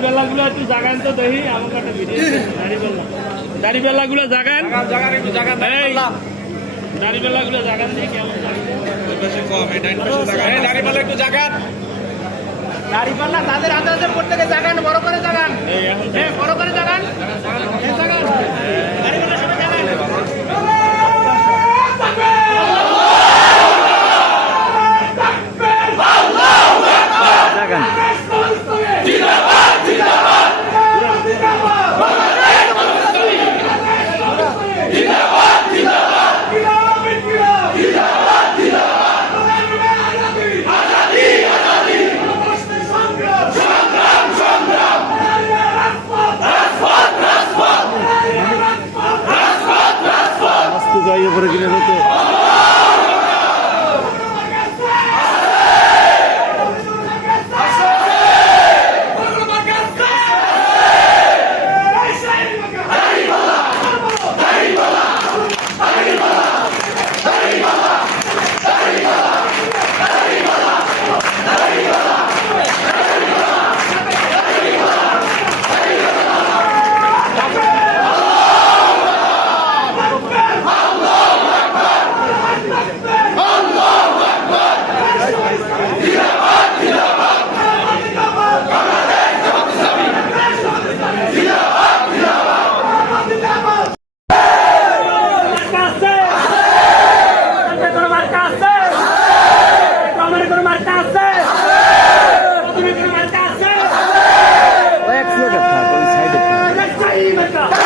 দাড়িপাল্লাগুলো একটু জাগান তো দেখি আমার একটা ভিডিও দাড়িপাল্লাগুলো জাগান এই দাড়িপাল্লাগুলো জাগান দিয়ে কেমন দাড়িপাল্লা একটু জাগান দাড়িপাল্লা তাদের হাতে হাতে প্রত্যেকে জাগান বড় করে জাগান বড় করে জাগান দাড়িপাল্লা সবাই জাগান উপরে কিনে হতো Let's